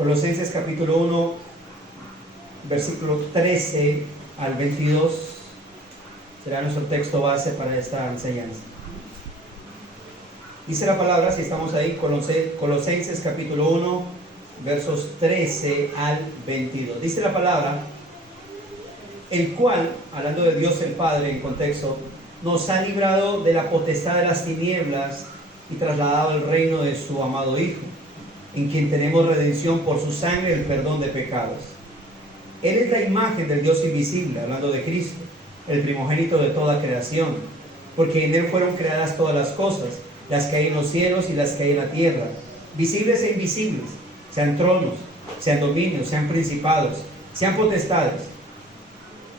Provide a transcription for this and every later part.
Colosenses capítulo 1, versículo 13 al 22, será nuestro texto base para esta enseñanza. Dice la palabra, si estamos ahí, Colosenses capítulo 1, versos 13 al 22. Dice la palabra, el cual, hablando de Dios el Padre en contexto, nos ha librado de la potestad de las tinieblas y trasladado al reino de su amado Hijo, en quien tenemos redención por su sangre, el perdón de pecados. Él es la imagen del Dios invisible, hablando de Cristo, el primogénito de toda creación, porque en Él fueron creadas todas las cosas, las que hay en los cielos y las que hay en la tierra, visibles e invisibles, sean tronos, sean dominios, sean principados, sean potestades.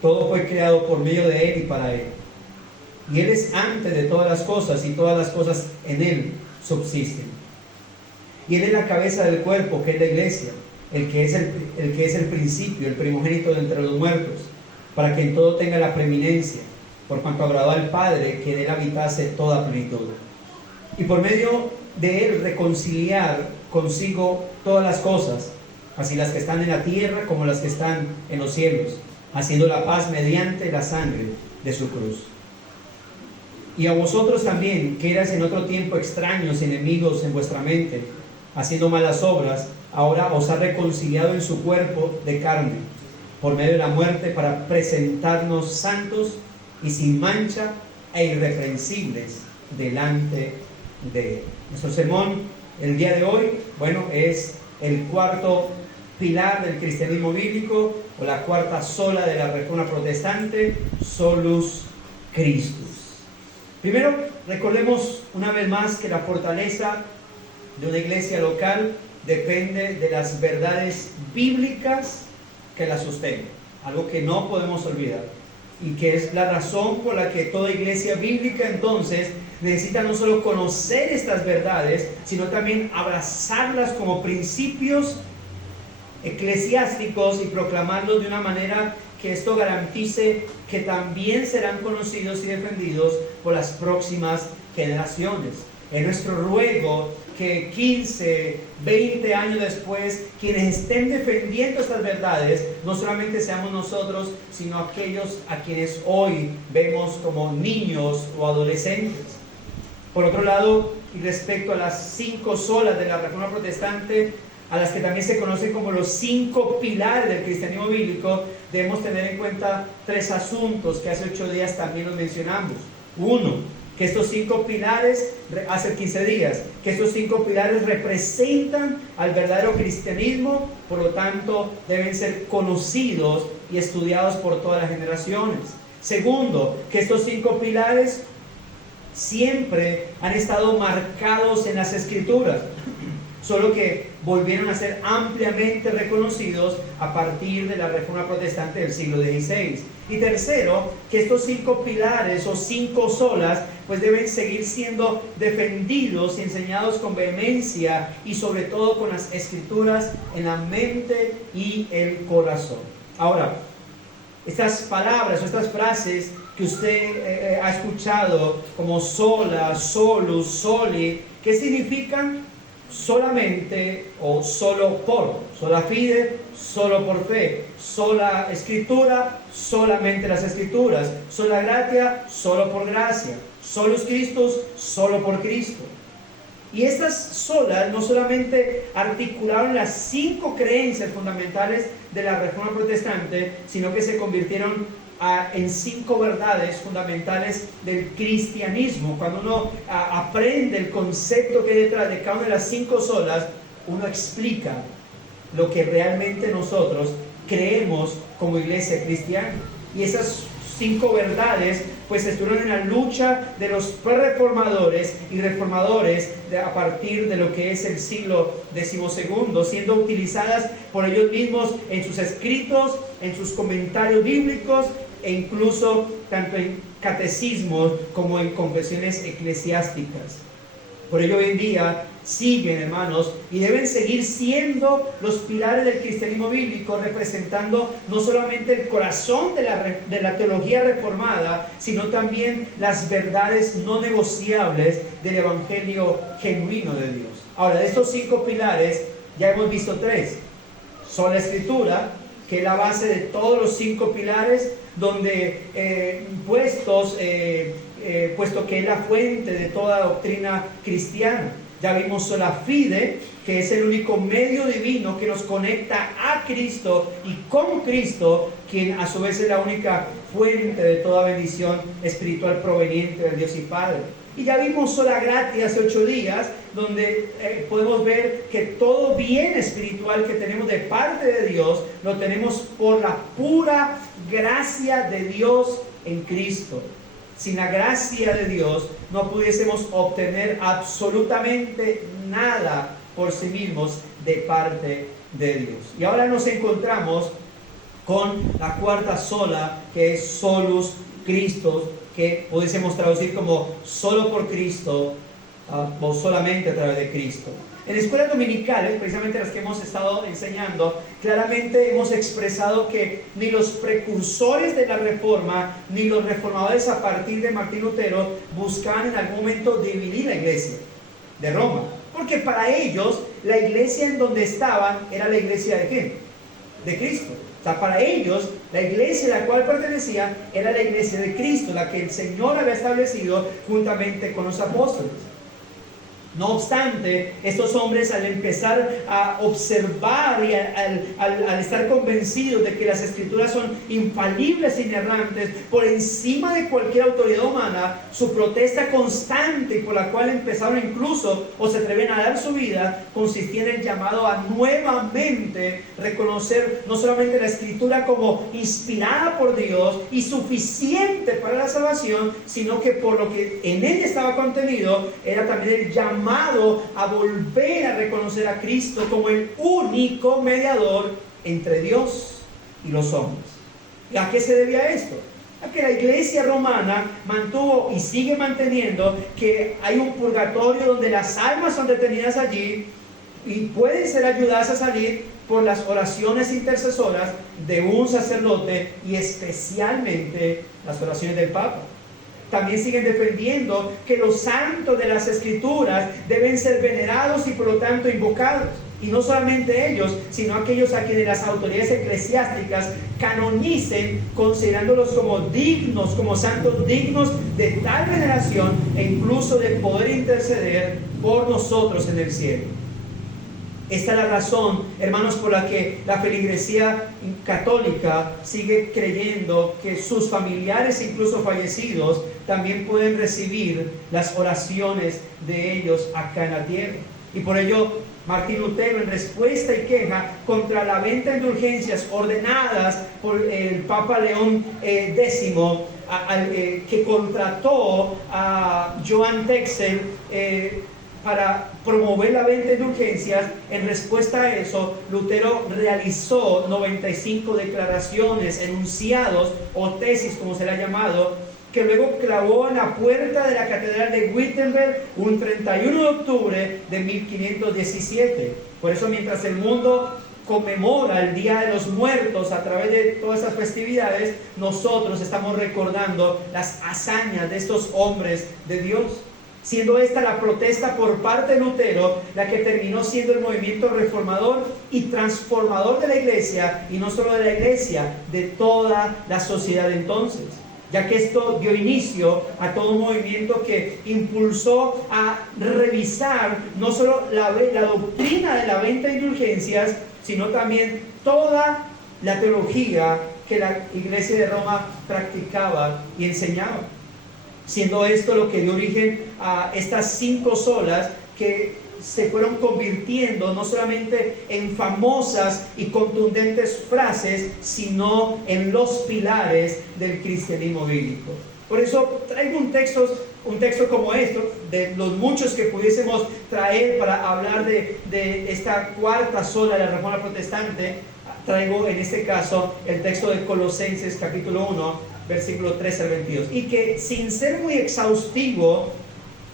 Todo fue creado por medio de Él y para Él. Y Él es antes de todas las cosas, y todas las cosas en Él subsisten. Y Él es la cabeza del cuerpo, que es la iglesia, el que es el principio, el primogénito de entre los muertos, para que en todo tenga la preeminencia, por cuanto agradó al Padre que en Él habitase toda plenitud. Y por medio de Él reconciliar consigo todas las cosas, así las que están en la tierra como las que están en los cielos, haciendo la paz mediante la sangre de su cruz. Y a vosotros también, que eras en otro tiempo extraños, enemigos en vuestra mente, haciendo malas obras, ahora os ha reconciliado en su cuerpo de carne, por medio de la muerte, para presentarnos santos y sin mancha e irreprensibles delante de Él. Nuestro sermón el día de hoy, es el cuarto pilar del cristianismo bíblico, o la cuarta sola de la Reforma Protestante, Solus Christus. Primero, recordemos una vez más que la fortaleza de una iglesia local depende de las verdades bíblicas que la sostengan, algo que no podemos olvidar, y que es la razón por la que toda iglesia bíblica entonces necesita no solo conocer estas verdades, sino también abrazarlas como principios eclesiásticos y proclamarlos de una manera que esto garantice que también serán conocidos y defendidos por las próximas generaciones. Es nuestro ruego que 15, 20 años después, quienes estén defendiendo estas verdades, no solamente seamos nosotros, sino aquellos a quienes hoy vemos como niños o adolescentes. Por otro lado, y respecto a las 5 solas de la Reforma Protestante, a las que también se conocen como los 5 pilares del cristianismo bíblico, debemos tener en cuenta 3 asuntos que hace 8 días también los mencionamos. 1, que estos 5 pilares, hace 15 días, que estos 5 pilares representan al verdadero cristianismo, por lo tanto deben ser conocidos y estudiados por todas las generaciones. Segundo, que estos 5 pilares siempre han estado marcados en las Escrituras, solo que volvieron a ser ampliamente reconocidos a partir de la Reforma Protestante del siglo XVI. Y tercero, que estos 5 pilares o 5 solas pues deben seguir siendo defendidos y enseñados con vehemencia, y sobre todo con las Escrituras en la mente y el corazón. Ahora, estas palabras o estas frases que usted ha escuchado como sola, solus, soli, ¿qué significan? Solamente o solo por, sola fide, solo por fe, sola escritura, solamente las escrituras, sola gratia, solo por gracia, solus Christus, solo por Cristo. Y estas solas no solamente articularon las 5 creencias fundamentales de la Reforma Protestante, sino que se convirtieron en 5 verdades fundamentales del cristianismo. Cuando uno aprende el concepto que hay detrás de cada una de las 5 solas, uno explica lo que realmente nosotros creemos como iglesia cristiana. Y esas 5 verdades pues estuvieron en la lucha de los reformadores y reformadores a partir de lo que es el siglo XII, siendo utilizadas por ellos mismos en sus escritos, en sus comentarios bíblicos, e incluso tanto en catecismos como en confesiones eclesiásticas. Por ello hoy en día siguen, hermanos, y deben seguir siendo los pilares del cristianismo bíblico, representando no solamente el corazón de la teología reformada, sino también las verdades no negociables del evangelio genuino de Dios. Ahora, de estos 5 pilares ya hemos visto 3. sola escritura, que es la base de todos los 5 pilares, donde puesto que es la fuente de toda doctrina cristiana. Ya vimos sola fide, que es el único medio divino que nos conecta a Cristo y con Cristo, quien a su vez es la única fuente de toda bendición espiritual proveniente del Dios y Padre. Y ya vimos sola gratia hace 8 días, donde podemos ver que todo bien espiritual que tenemos de parte de Dios, lo tenemos por la pura gracia de Dios en Cristo. Sin la gracia de Dios no pudiésemos obtener absolutamente nada por sí mismos de parte de Dios. Y ahora nos encontramos con la cuarta sola, que es solus Christus, que pudiésemos traducir como solo por Cristo, o solamente a través de Cristo. En escuelas dominicales, precisamente las que hemos estado enseñando, claramente hemos expresado que ni los precursores de la Reforma, ni los reformadores a partir de Martín Lutero, buscaban en algún momento dividir la iglesia de Roma. Porque para ellos, la iglesia en donde estaban era la iglesia de ¿quién? De Cristo. O sea, para ellos, la iglesia a la cual pertenecían era la iglesia de Cristo, la que el Señor había establecido juntamente con los apóstoles. No obstante, estos hombres, al empezar a observar y al estar convencidos de que las escrituras son infalibles e inerrantes por encima de cualquier autoridad humana, su protesta constante, por la cual empezaron incluso o se atreven a dar su vida, consistía en el llamado a nuevamente reconocer no solamente la escritura como inspirada por Dios y suficiente para la salvación, sino que por lo que en ella estaba contenido era también el llamado a volver a reconocer a Cristo como el único mediador entre Dios y los hombres. ¿Y a qué se debía esto? A que la iglesia romana mantuvo y sigue manteniendo que hay un purgatorio donde las almas son detenidas allí y pueden ser ayudadas a salir por las oraciones intercesoras de un sacerdote y especialmente las oraciones del Papa. También siguen defendiendo que los santos de las Escrituras deben ser venerados y por lo tanto invocados. Y no solamente ellos, sino aquellos a quienes las autoridades eclesiásticas canonicen, considerándolos como dignos, como santos dignos de tal veneración e incluso de poder interceder por nosotros en el cielo. Esta es la razón, hermanos, por la que la feligresía católica sigue creyendo que sus familiares, incluso fallecidos, también pueden recibir las oraciones de ellos acá en la tierra. Y por ello, Martín Lutero, en respuesta y queja contra la venta de indulgencias ordenadas por el Papa León X, que contrató a Johann Texel para promover la venta de indulgencias, en respuesta a eso, Lutero realizó 95 declaraciones, enunciados o tesis, como se le ha llamado, que luego clavó en la puerta de la catedral de Wittenberg un 31 de octubre de 1517. Por eso, mientras el mundo conmemora el Día de los Muertos a través de todas esas festividades, nosotros estamos recordando las hazañas de estos hombres de Dios, siendo esta la protesta por parte de Lutero la que terminó siendo el movimiento reformador y transformador de la iglesia, y no solo de la iglesia, de toda la sociedad entonces, ya que esto dio inicio a todo un movimiento que impulsó a revisar no solo la doctrina de la venta de indulgencias, sino también toda la teología que la iglesia de Roma practicaba y enseñaba, siendo esto lo que dio origen a estas 5 solas que se fueron convirtiendo no solamente en famosas y contundentes frases, sino en los pilares del cristianismo bíblico. Por eso traigo un texto como esto, de los muchos que pudiésemos traer para hablar de esta cuarta sola de la Reforma Protestante. Traigo en este caso el texto de Colosenses capítulo 1, versículo 13 al 22, y que sin ser muy exhaustivo,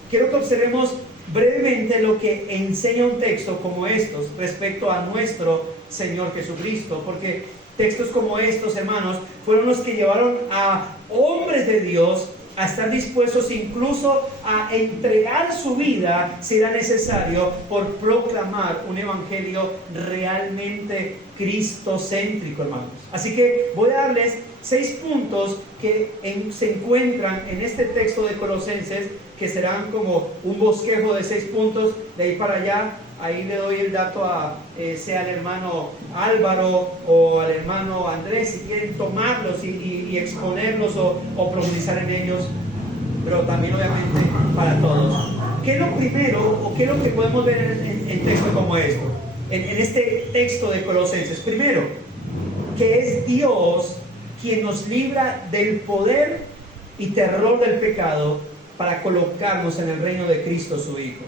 quiero que observemos brevemente lo que enseña un texto como estos respecto a nuestro Señor Jesucristo, porque textos como estos, hermanos, fueron los que llevaron a hombres de Dios a estar dispuestos incluso a entregar su vida, si era necesario, por proclamar un evangelio realmente cristocéntrico, hermanos. Así que voy a darles 6 puntos que se encuentran en este texto de Colosenses, que serán como un bosquejo de 6 puntos, de ahí para allá. Ahí le doy el dato a sea al hermano Álvaro o al hermano Andrés, si quieren tomarlos y exponerlos o profundizar en ellos, pero también obviamente para todos. ¿Qué es lo primero o qué es lo que podemos ver en textos como esto? En este texto de Colosenses. Primero, que es Dios quien nos libra del poder y terror del pecado para colocarnos en el reino de Cristo su Hijo.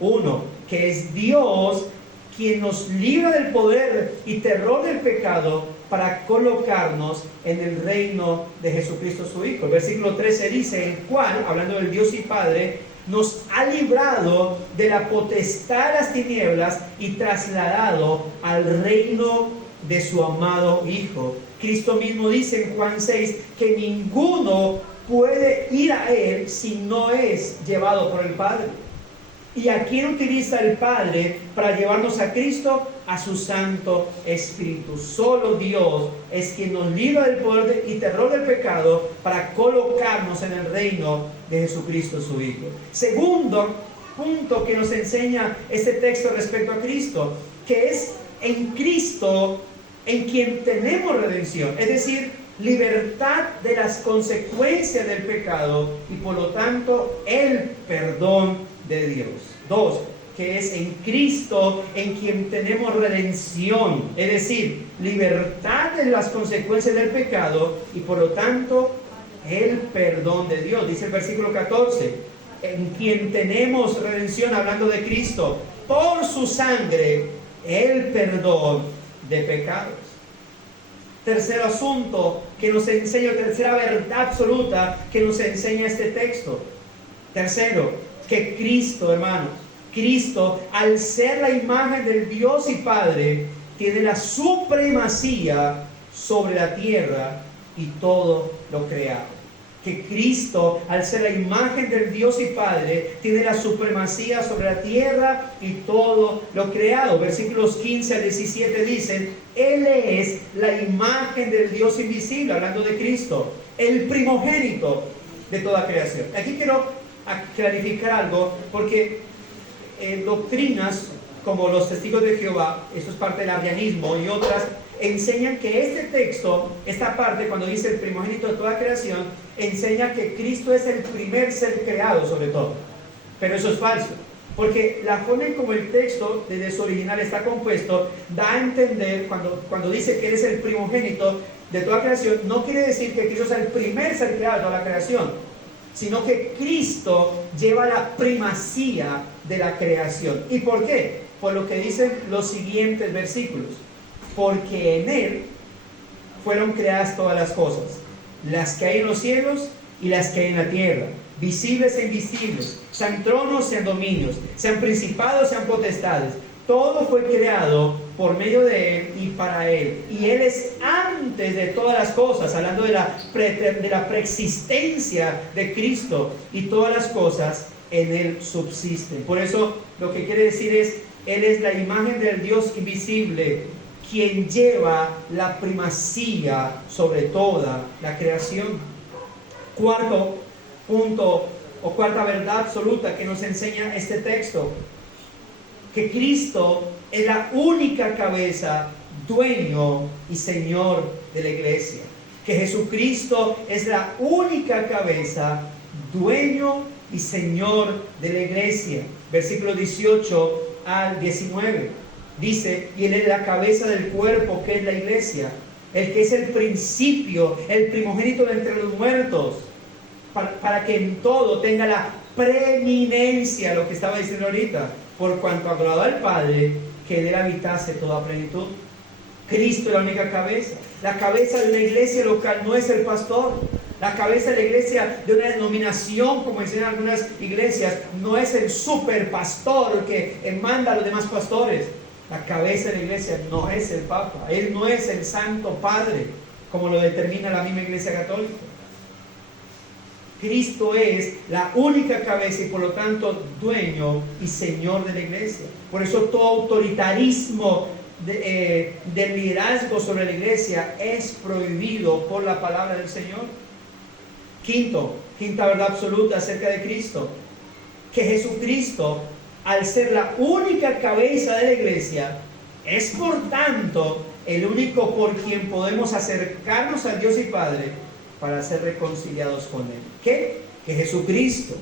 Uno, que es Dios quien nos libra del poder y terror del pecado para colocarnos en el reino de Jesucristo su Hijo. El versículo 13 dice, el cual, hablando del Dios y Padre, nos ha librado de la potestad de las tinieblas y trasladado al reino de su amado Hijo. Cristo mismo dice en Juan 6 que ninguno puede ir a Él si no es llevado por el Padre. ¿Y a quién utiliza el Padre para llevarnos a Cristo? A su Santo Espíritu. Solo Dios es quien nos libra del poder y terror del pecado para colocarnos en el reino de Jesucristo su Hijo. Segundo punto que nos enseña este texto respecto a Cristo, que es en Cristo en quien tenemos redención, es decir, libertad de las consecuencias del pecado y por lo tanto el perdón de Dios. 2, que es en Cristo en quien tenemos redención, es decir, libertad de las consecuencias del pecado y por lo tanto el perdón de Dios. Dice el versículo 14, en quien tenemos redención, hablando de Cristo, por su sangre, el perdón de pecados. Tercer asunto que nos enseña, tercera verdad absoluta que nos enseña este texto. Tercero, que Cristo, hermanos, Cristo, al ser la imagen del Dios y Padre, tiene la supremacía sobre la tierra y todo lo creado. Que Cristo, al ser la imagen del Dios y Padre, tiene la supremacía sobre la tierra y todo lo creado. Versículos 15 al 17 dicen, Él es la imagen del Dios invisible, hablando de Cristo, el primogénito de toda creación. Aquí quiero clarificar algo, porque doctrinas como los testigos de Jehová, eso es parte del arrianismo y otras, enseñan que este texto, esta parte cuando dice el primogénito de toda creación, enseña que Cristo es el primer ser creado sobre todo. Pero eso es falso, porque la forma en como el texto desde su original está compuesto da a entender, cuando dice que Él es el primogénito de toda creación, no quiere decir que Cristo es el primer ser creado de toda la creación, sino que Cristo lleva la primacía de la creación. ¿Y por qué? Por lo que dicen los siguientes versículos. Porque en Él fueron creadas todas las cosas, las que hay en los cielos y las que hay en la tierra, visibles e invisibles, sean tronos, sean dominios, sean principados, sean potestades. Todo fue creado por medio de Él y para Él. Y Él es antes de todas las cosas, hablando de la preexistencia de Cristo, y todas las cosas en Él subsisten. Por eso lo que quiere decir es, Él es la imagen del Dios invisible, quien lleva la primacía sobre toda la creación. Cuarto punto o cuarta verdad absoluta que nos enseña este texto, que Cristo es la única cabeza, dueño y Señor de la iglesia. Que Jesucristo es la única cabeza, dueño y Señor de la iglesia. Versículo 18 al 19. Dice, y Él es la cabeza del cuerpo que es la iglesia, el que es el principio, el primogénito de entre los muertos, para que en todo tenga la preeminencia, lo que estaba diciendo ahorita, por cuanto agradó al Padre que en Él habitase toda plenitud. Cristo es la única cabeza. La cabeza de una iglesia local no es el pastor. La cabeza de la iglesia de una denominación, como dicen algunas iglesias, no es el superpastor que manda a los demás pastores. La cabeza de la iglesia no es el Papa. Él no es el Santo Padre, como lo determina la misma Iglesia Católica. Cristo es la única cabeza y por lo tanto dueño y señor de la iglesia. Por eso todo autoritarismo del liderazgo sobre la iglesia es prohibido por la palabra del Señor. Quinta verdad absoluta acerca de Cristo, que Jesucristo, al ser la única cabeza de la iglesia, es por tanto el único por quien podemos acercarnos a Dios y Padre para ser reconciliados con Él. ¿Qué? Que Jesucristo,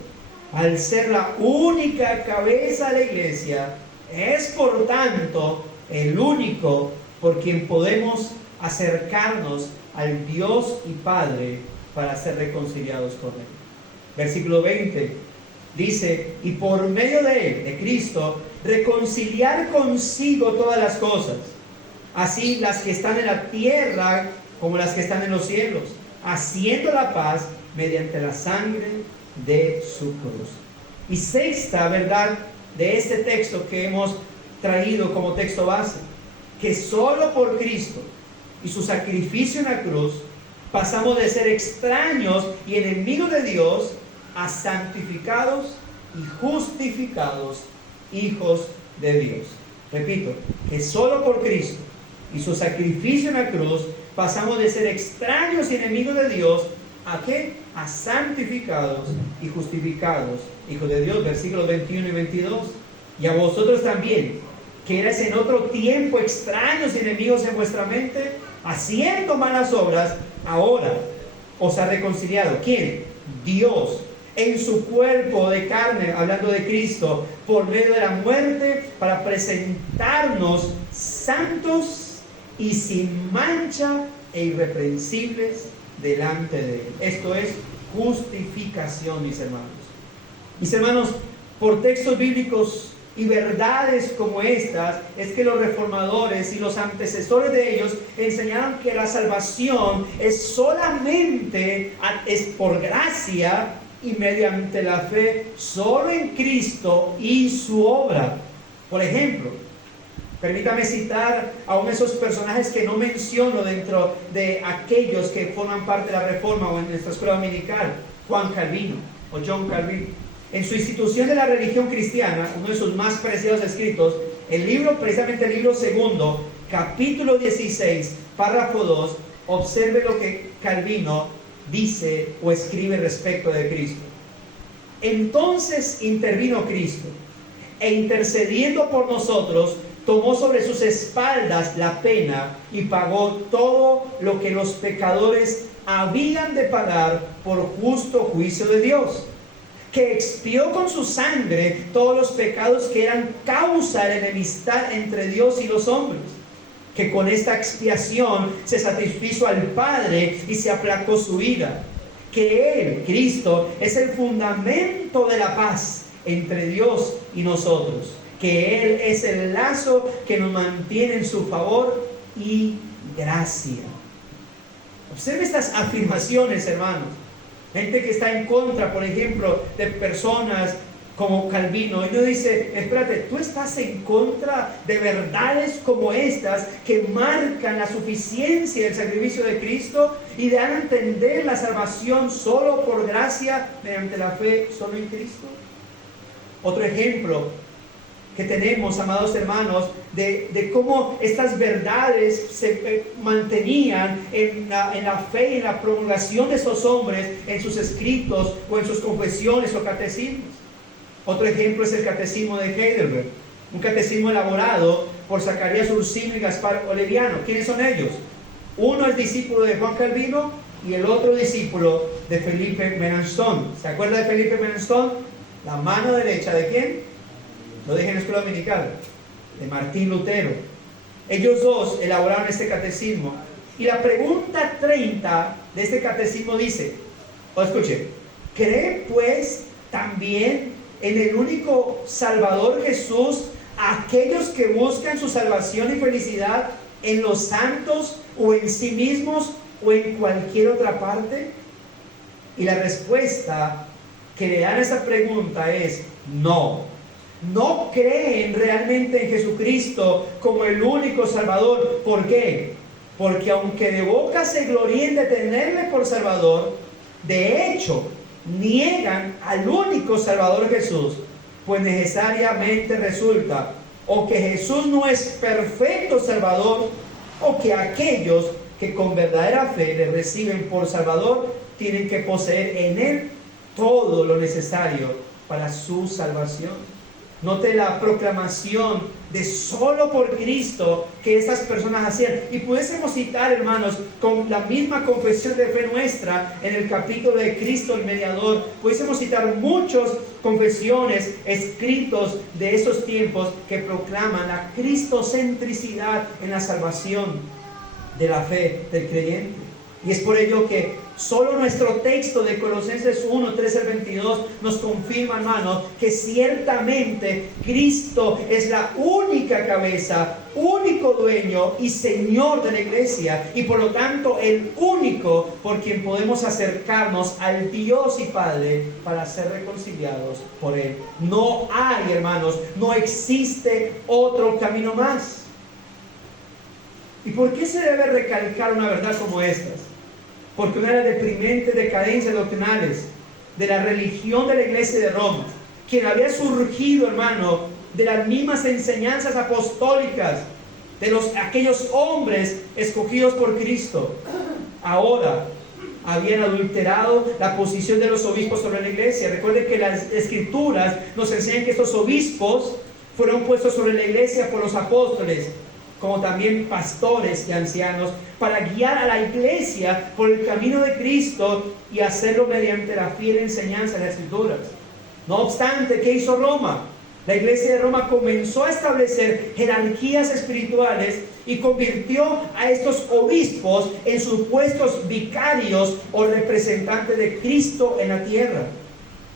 al ser la única cabeza de la iglesia, es por tanto el único por quien podemos acercarnos al Dios y Padre para ser reconciliados con Él. Versículo 20 dice: y por medio de Él, de Cristo, reconciliar consigo todas las cosas, así las que están en la tierra como las que están en los cielos, haciendo la paz mediante la sangre de su cruz. Y sexta verdad de este texto que hemos traído como texto base, que solo por Cristo y su sacrificio en la cruz pasamos de ser extraños y enemigos de Dios a santificados y justificados hijos de Dios. Repito, que solo por Cristo y su sacrificio en la cruz pasamos de ser extraños y enemigos de Dios ¿a qué? A santificados y justificados hijos de Dios. Versículos 21 y 22. Y a vosotros también, que erais en otro tiempo extraños y enemigos en vuestra mente, haciendo malas obras, ahora os ha reconciliado. ¿Quién? Dios, en su cuerpo de carne, hablando de Cristo, por medio de la muerte, para presentarnos santos y sin mancha e irreprensibles delante de Él. Esto es justificación, mis hermanos. Mis hermanos, por textos bíblicos y verdades como estas, es que los reformadores y los antecesores de ellos enseñaron que la salvación es solamente es por gracia y mediante la fe solo en Cristo y su obra. Por ejemplo, permítame citar a uno de esos personajes que no menciono dentro de aquellos que forman parte de la Reforma o en nuestra escuela dominical: Juan Calvino o John Calvin. En su Institución de la Religión Cristiana, uno de sus más preciados escritos, el libro, precisamente el libro segundo, capítulo 16, párrafo 2, observe lo que Calvino dice o escribe respecto de Cristo. Entonces intervino Cristo, e intercediendo por nosotros, tomó sobre sus espaldas la pena y pagó todo lo que los pecadores habían de pagar por justo juicio de Dios, que expió con su sangre todos los pecados que eran causa de enemistad entre Dios y los hombres, que con esta expiación se satisfizo al Padre y se aplacó su ira, que Él, Cristo, es el fundamento de la paz entre Dios y nosotros, que Él es el lazo que nos mantiene en su favor y gracia. Observe estas afirmaciones, hermanos. Gente que está en contra, por ejemplo, de personas como Calvino, y no dice: espérate, tú estás en contra de verdades como estas que marcan la suficiencia del sacrificio de Cristo y dan a entender la salvación solo por gracia mediante la fe solo en Cristo. Otro ejemplo que tenemos, amados hermanos, de cómo estas verdades se mantenían en la fe y en la promulgación de estos hombres en sus escritos o en sus confesiones o catecismos. Otro ejemplo es el catecismo de Heidelberg, un catecismo elaborado por Zacarías Ursino y Gaspar Oleviano. ¿Quiénes son ellos? Uno es discípulo de Juan Calvino y el otro discípulo de Felipe Melanchthon. ¿Se acuerda de Felipe Melanchthon? La mano derecha ¿de quién? Lo dije en la escuela dominical, de Martín Lutero. Ellos dos elaboraron este catecismo. Y la pregunta 30 de este catecismo dice, escuche: ¿cree pues también en el único Salvador Jesús aquellos que buscan su salvación y felicidad en los santos o en sí mismos o en cualquier otra parte? Y la respuesta que le dan a esa pregunta es no. No creen realmente en Jesucristo como el único Salvador. ¿Por qué? Porque aunque de boca se gloríen de tenerle por Salvador, de hecho niegan al único Salvador Jesús, pues necesariamente resulta o que Jesús no es perfecto Salvador, o que aquellos que con verdadera fe le reciben por Salvador tienen que poseer en Él todo lo necesario para su salvación. Note la proclamación de solo por Cristo que estas personas hacían. Y pudiésemos citar, hermanos, con la misma confesión de fe nuestra en el capítulo de Cristo el mediador, pudiésemos citar muchas confesiones, escritos de esos tiempos que proclaman la cristocentricidad en la salvación de la fe del creyente. Y es por ello que solo nuestro texto de Colosenses 1, 13 al 22 nos confirma, hermanos, que ciertamente Cristo es la única cabeza, único dueño y Señor de la iglesia, y por lo tanto el único por quien podemos acercarnos al Dios y Padre para ser reconciliados por Él. No hay, hermanos, no existe otro camino más. ¿Y por qué se debe recalcar una verdad como estas? Porque una de las deprimentes decadencias doctrinales de la religión de la iglesia de Roma, quien había surgido, hermano, de las mismas enseñanzas apostólicas de aquellos hombres escogidos por Cristo, ahora habían adulterado la posición de los obispos sobre la iglesia. Recuerden que las escrituras nos enseñan que estos obispos fueron puestos sobre la iglesia por los apóstoles, como también pastores y ancianos, para guiar a la iglesia por el camino de Cristo y hacerlo mediante la fiel enseñanza de las Escrituras. No obstante, ¿qué hizo Roma? La iglesia de Roma comenzó a establecer jerarquías espirituales y convirtió a estos obispos en supuestos vicarios o representantes de Cristo en la tierra,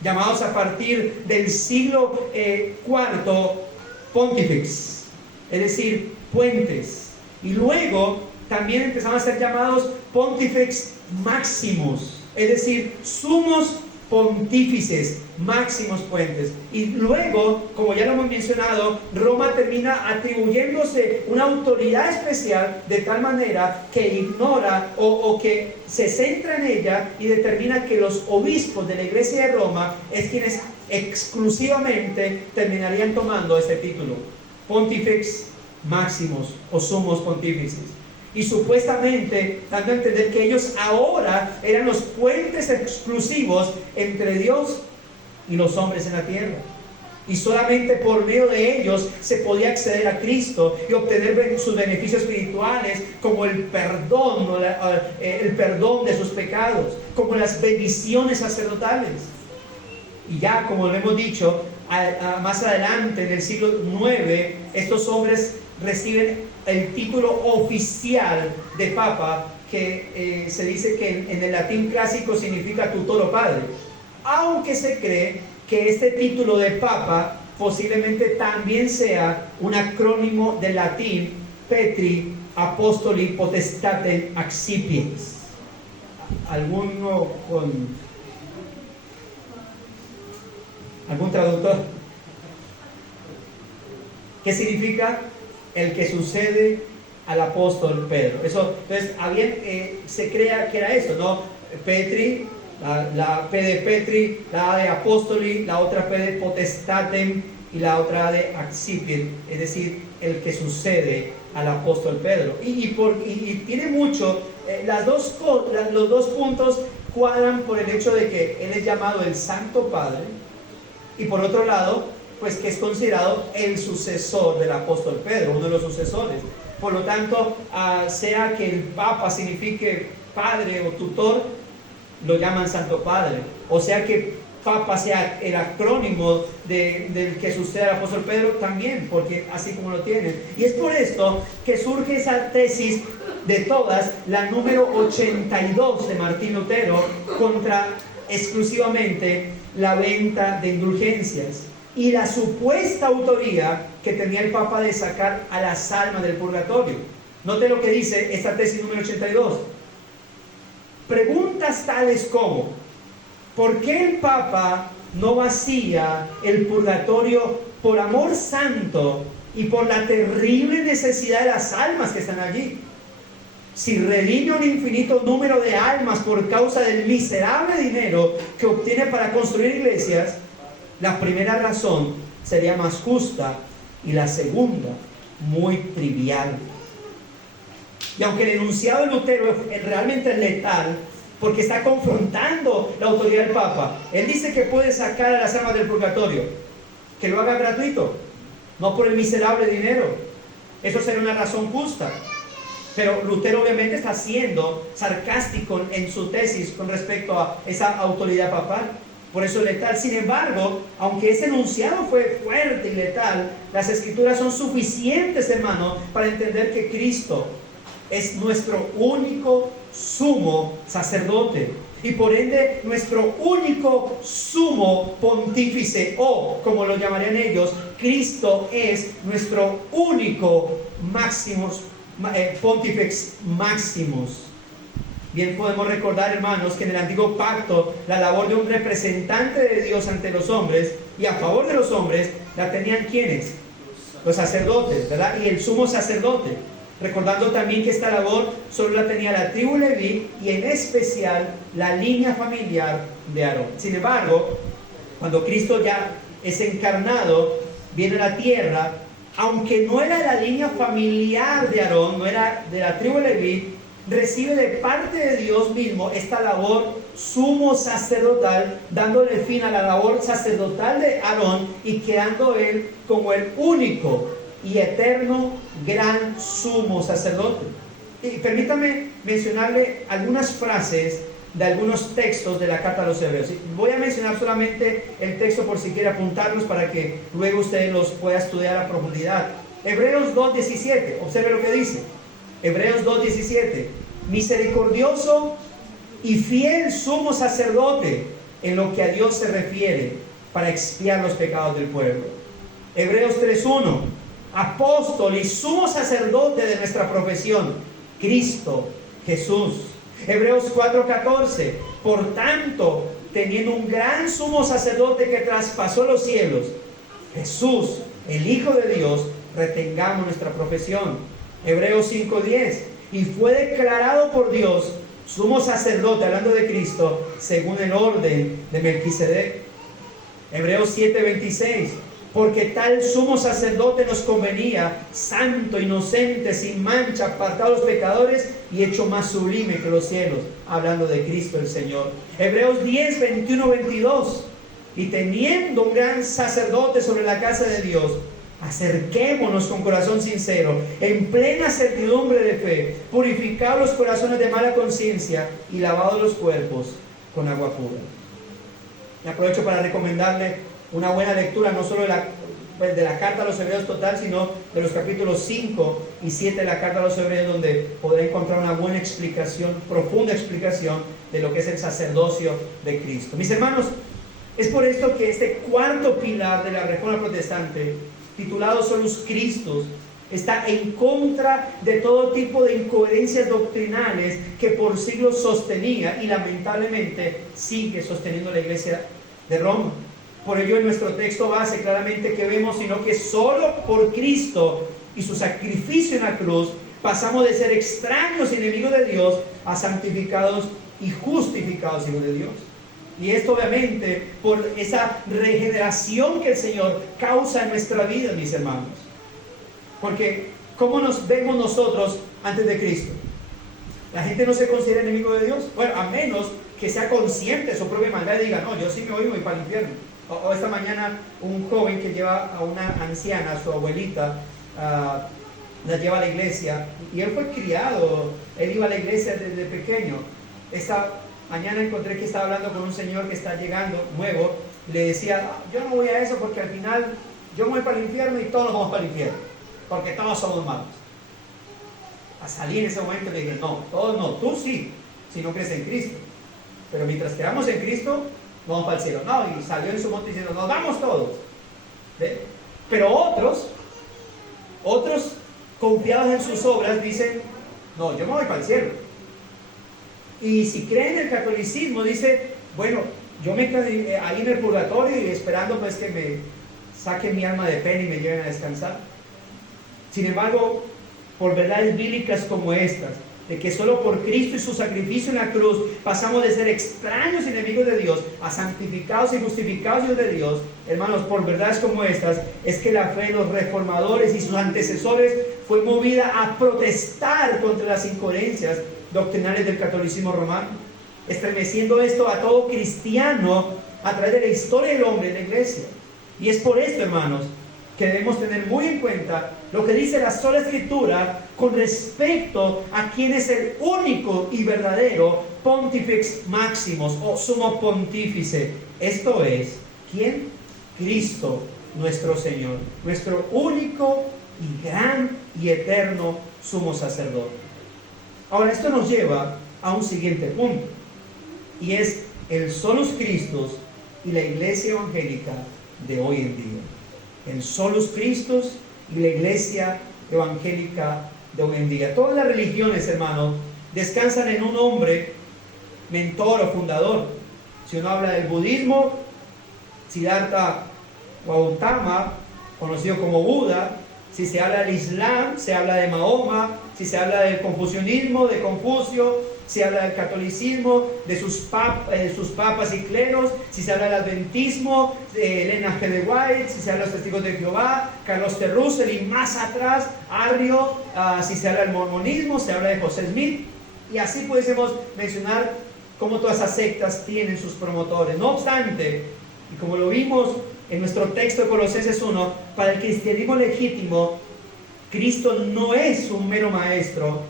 llamados a partir del siglo IV pontifex, es decir, puentes. Y luego también empezaron a ser llamados pontifex maximus, es decir, sumos pontífices, máximos puentes. Y luego, como ya lo hemos mencionado, Roma termina atribuyéndose una autoridad especial de tal manera que ignora o que se centra en ella y determina que los obispos de la iglesia de Roma es quienes exclusivamente terminarían tomando este título, pontifex máximos o sumos pontífices, y supuestamente dando a entender que ellos ahora eran los puentes exclusivos entre Dios y los hombres en la tierra, y solamente por medio de ellos se podía acceder a Cristo y obtener sus beneficios espirituales, como el perdón de sus pecados, como las bendiciones sacerdotales. Y ya, como lo hemos dicho, más adelante en el siglo IX, estos hombres reciben el título oficial de papa, que se dice que en el latín clásico significa tutor o padre, aunque se cree que este título de papa posiblemente también sea un acrónimo del latín Petri Apostoli Potestatem Accipiens. ¿Alguno con algún traductor? ¿Qué significa? El que sucede al apóstol Pedro. Eso, entonces, se crea que era esto, ¿no? Petri, la P de Petri, la A de apóstoli, la otra P de potestatem y la otra A de accipient, es decir, el que sucede al apóstol Pedro. Y tiene mucho, los dos puntos cuadran por el hecho de que él es llamado el Santo Padre, y por otro lado, pues que es considerado el sucesor del apóstol Pedro, uno de los sucesores. Por lo tanto, sea que el Papa signifique padre o tutor, lo llaman Santo Padre. O sea que Papa sea el acrónimo del que sucede al apóstol Pedro, también, porque así como lo tienen. Y es por esto que surge esa tesis de todas, la número 82 de Martín Lutero, contra exclusivamente la venta de indulgencias y la supuesta autoría que tenía el Papa de sacar a las almas del purgatorio. Note lo que dice esta tesis número 82. Preguntas tales como: ¿por qué el Papa no vacía el purgatorio por amor santo y por la terrible necesidad de las almas que están allí? si redime un infinito número de almas por causa del miserable dinero que obtiene para construir iglesias, la primera razón sería más justa y la segunda muy trivial. Y aunque el enunciado de Lutero es realmente letal, porque está confrontando la autoridad del Papa, él dice que puede sacar a las almas del purgatorio, que lo haga gratuito, no por el miserable dinero. Eso sería una razón justa. Pero Lutero obviamente está siendo sarcástico en su tesis con respecto a esa autoridad papal. Por eso es letal. Sin embargo, aunque ese enunciado fue fuerte y letal, las escrituras son suficientes, hermano, para entender que Cristo es nuestro único sumo sacerdote y por ende nuestro único sumo pontífice, o como lo llamarían ellos, Cristo es nuestro único pontifex maximus. Bien podemos recordar, hermanos, que en el antiguo pacto la labor de un representante de Dios ante los hombres y a favor de los hombres la tenían ¿quiénes? Los sacerdotes, ¿verdad? Y el sumo sacerdote. Recordando también que esta labor solo la tenía la tribu Leví y en especial la línea familiar de Aarón. Sin embargo, cuando Cristo ya es encarnado, viene a la tierra, aunque no era la línea familiar de Aarón, no era de la tribu Leví, recibe de parte de Dios mismo esta labor sumo sacerdotal, dándole fin a la labor sacerdotal de Aarón y quedando él como el único y eterno gran sumo sacerdote. Y permítame mencionarle algunas frases de algunos textos de la carta a los Hebreos. Voy a mencionar solamente el texto por si quiere apuntarlos para que luego usted los pueda estudiar a profundidad. Hebreos 2:17, observe lo que dice. Hebreos 2:17, misericordioso y fiel sumo sacerdote en lo que a Dios se refiere para expiar los pecados del pueblo. Hebreos 3:1, apóstol y sumo sacerdote de nuestra profesión, Cristo Jesús. Hebreos 4:14, por tanto, teniendo un gran sumo sacerdote que traspasó los cielos, Jesús, el Hijo de Dios, retengamos nuestra profesión. Hebreos 5:10, y fue declarado por Dios sumo sacerdote, hablando de Cristo, según el orden de Melquisedec. Hebreos 7:26, porque tal sumo sacerdote nos convenía, santo, inocente, sin mancha, apartado de los pecadores y hecho más sublime que los cielos, hablando de Cristo el Señor. Hebreos 10:21-22, y teniendo un gran sacerdote sobre la casa de Dios, acerquémonos con corazón sincero, en plena certidumbre de fe, purificados los corazones de mala conciencia y lavados los cuerpos con agua pura. Y aprovecho para recomendarle una buena lectura, no solo de la carta a los Hebreos total, sino de los capítulos 5 y 7 de la carta a los Hebreos, donde podrá encontrar una buena explicación, profunda explicación de lo que es el sacerdocio de Cristo. Mis hermanos, es por esto que este cuarto pilar de la Reforma Protestante, titulado Solus Christus, está en contra de todo tipo de incoherencias doctrinales que por siglos sostenía y lamentablemente sigue sosteniendo la Iglesia de Roma. Por ello en nuestro texto base claramente que vemos, sino que solo por Cristo y su sacrificio en la cruz pasamos de ser extraños y enemigos de Dios a santificados y justificados hijos de Dios. Y esto obviamente por esa regeneración que el Señor causa en nuestra vida, mis hermanos. Porque ¿cómo nos vemos nosotros antes de Cristo? La gente no se considera enemigo de Dios. Bueno, a menos que sea consciente de su propia maldad y diga, no, yo sí me voy para el infierno. O esta mañana un joven que lleva a una anciana, a su abuelita, la lleva a la iglesia, y él fue criado, él iba a la iglesia desde pequeño. Esta mañana encontré que estaba hablando con un señor que está llegando nuevo, le decía, yo no voy a eso porque al final yo me voy para el infierno y todos nos vamos para el infierno, porque todos somos malos. A salir en ese momento le dije, no, todos no, tú sí, si no crees en Cristo, pero mientras quedamos en Cristo, vamos para el cielo. No, y salió en su monte diciendo, nos vamos todos. ¿Ve? Pero otros confiados en sus obras dicen, no, yo me voy para el cielo. Y si creen en el catolicismo, dice, bueno, yo me quedé ahí en el purgatorio y esperando pues que me saquen mi alma de pena y me lleven a descansar. Sin embargo, por verdades bíblicas como estas, de que solo por Cristo y su sacrificio en la cruz pasamos de ser extraños y enemigos de Dios a santificados y justificados hijos de Dios, hermanos, por verdades como estas, es que la fe de los reformadores y sus antecesores fue movida a protestar contra las incoherencias doctrinales del catolicismo romano, estremeciendo esto a todo cristiano a través de la historia del hombre en la iglesia. Y es por esto, hermanos, que debemos tener muy en cuenta lo que dice la sola Escritura con respecto a quién es el único y verdadero Pontifex Maximus o Sumo Pontífice. Esto es, ¿quién? Cristo nuestro Señor, nuestro único y gran y eterno Sumo Sacerdote. Ahora, esto nos lleva a un siguiente punto, y es el Solus Christus y la Iglesia Evangélica de hoy en día. El Solus Christus y la Iglesia Evangélica de hoy en día. Todas las religiones, hermanos, descansan en un hombre, mentor o fundador. Si uno habla del budismo, Siddhartha Gautama, conocido como Buda. Si se habla del Islam, se habla de Mahoma. Si se habla del confucianismo, de Confucio. Se habla del catolicismo, de sus papas y cleros. Si se habla del adventismo, de Elena G. de White. Si se habla de los testigos de Jehová, Carlos de Russell, y más atrás, Arrio. Si se habla del mormonismo, se habla de José Smith. Y así pudiésemos mencionar cómo todas esas sectas tienen sus promotores. No obstante, y como lo vimos en nuestro texto de Colosenses 1, para el cristianismo legítimo, Cristo no es un mero maestro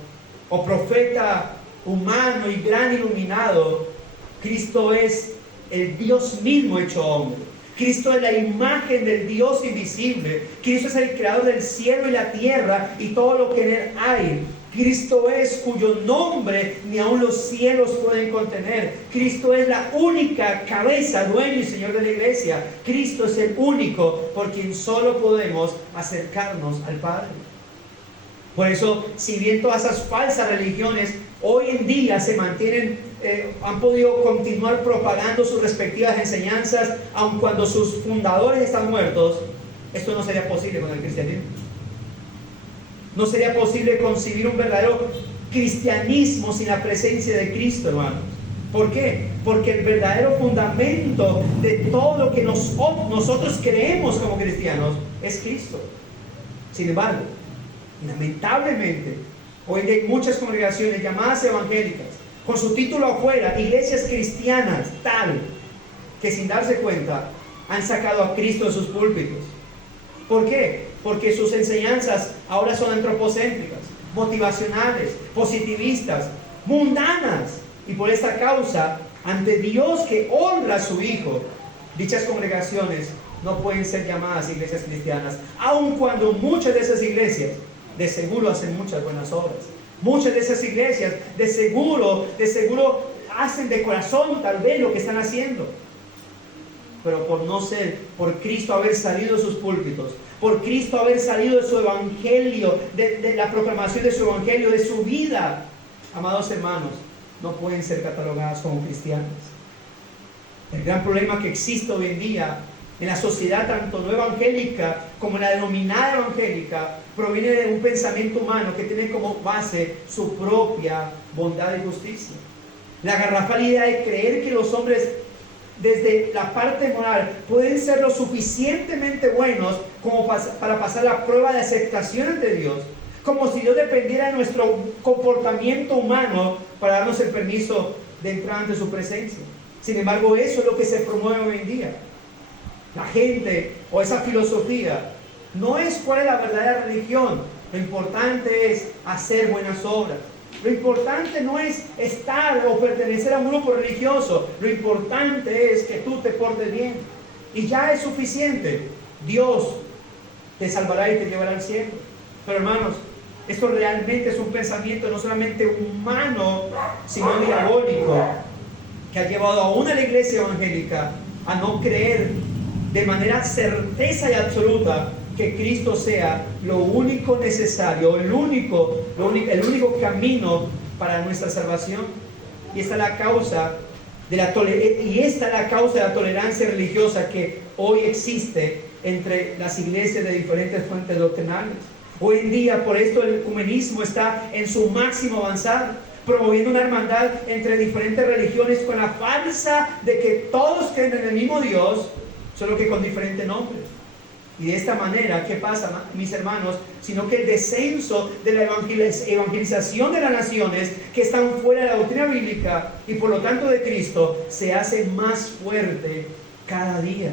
o profeta humano y gran iluminado. Cristo es el Dios mismo hecho hombre. Cristo es la imagen del Dios invisible. Cristo es el creador del cielo y la tierra y todo lo que en él hay. Cristo es cuyo nombre ni aun los cielos pueden contener. Cristo es la única cabeza, dueño y Señor de la iglesia. Cristo es el único por quien solo podemos acercarnos al Padre. Por eso, si bien todas esas falsas religiones hoy en día se mantienen, han podido continuar propagando sus respectivas enseñanzas, aun cuando sus fundadores están muertos, esto no sería posible con el cristianismo. No sería posible concebir un verdadero cristianismo sin la presencia de Cristo, hermanos. ¿Por qué? Porque el verdadero fundamento de todo lo que nosotros creemos como cristianos es Cristo. Sin embargo, lamentablemente, hoy en día hay muchas congregaciones llamadas evangélicas, con su título afuera, iglesias cristianas, tal, que sin darse cuenta han sacado a Cristo de sus púlpitos. ¿Por qué? Porque sus enseñanzas ahora son antropocéntricas, motivacionales, positivistas, mundanas. Y por esta causa, ante Dios que honra a su Hijo, dichas congregaciones no pueden ser llamadas iglesias cristianas, aun cuando muchas de esas iglesias de seguro hacen muchas buenas obras. Muchas de esas iglesias de seguro hacen de corazón tal vez lo que están haciendo. Pero por Cristo haber salido de sus púlpitos, por Cristo haber salido de su evangelio, de la proclamación de su evangelio, de su vida, amados hermanos, no pueden ser catalogadas como cristianas. El gran problema que existe hoy en día en la sociedad, tanto no evangélica como en la denominada evangélica, proviene de un pensamiento humano que tiene como base su propia bondad y justicia. La garrafal idea de creer que los hombres, desde la parte moral, pueden ser lo suficientemente buenos como para pasar la prueba de aceptación ante Dios, como si Dios dependiera de nuestro comportamiento humano para darnos el permiso de entrar ante su presencia. Sin embargo, eso es lo que se promueve hoy en día. La gente o esa filosofía no es cuál es la verdadera religión. Lo importante es hacer buenas obras. Lo importante no es estar o pertenecer a un grupo religioso. Lo importante es que tú te portes bien. Y ya es suficiente. Dios te salvará y te llevará al cielo. Pero hermanos, esto realmente es un pensamiento no solamente humano, sino diabólico, que ha llevado aún a la iglesia evangélica a no creer de manera certeza y absoluta que Cristo sea lo único necesario, el único camino para nuestra salvación. Y esta es la causa de la tolerancia religiosa que hoy existe entre las iglesias de diferentes fuentes doctrinales. Hoy en día, por esto el ecumenismo está en su máximo avanzar, promoviendo una hermandad entre diferentes religiones con la falsa de que todos creen en el mismo Dios, solo que con diferente nombre. Y de esta manera, ¿qué pasa, mis hermanos? Sino que el descenso de la evangelización de las naciones que están fuera de la doctrina bíblica y por lo tanto de Cristo se hace más fuerte cada día.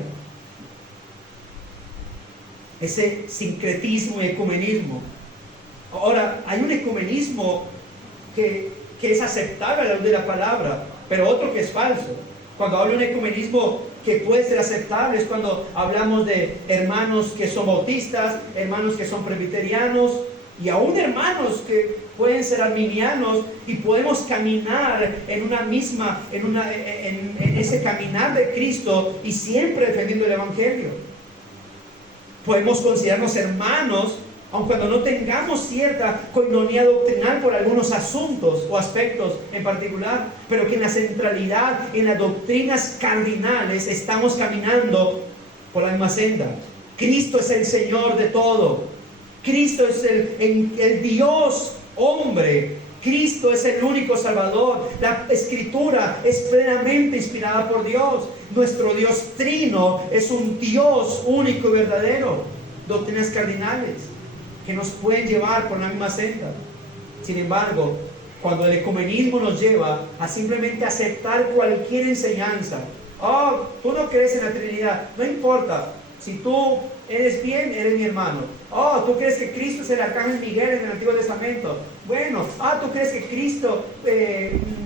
Ese sincretismo y ecumenismo. Ahora, hay un ecumenismo que es aceptable a la luz de la palabra, pero otro que es falso. Cuando hablo de un ecumenismo que puede ser aceptable es cuando hablamos de hermanos que son bautistas, hermanos que son presbiterianos y aún hermanos que pueden ser arminianos y podemos caminar en una misma, en ese caminar de Cristo y siempre defendiendo el Evangelio. Podemos considerarnos hermanos aun cuando no tengamos cierta coinonía doctrinal por algunos asuntos o aspectos en particular, pero que en la centralidad, en las doctrinas cardinales, estamos caminando por la misma senda. Cristo es el Señor de todo. Cristo es el Dios hombre. Cristo es el único Salvador. La Escritura es plenamente inspirada por Dios. Nuestro Dios trino es un Dios único y verdadero. Doctrinas cardinales que nos pueden llevar por la misma senda. Sin embargo, cuando el ecumenismo nos lleva a simplemente aceptar cualquier enseñanza, oh, tú no crees en la Trinidad, no importa, si tú eres bien, eres mi hermano. Oh, tú crees que Cristo es el arcángel Miguel en el Antiguo Testamento. Bueno, tú crees que Cristo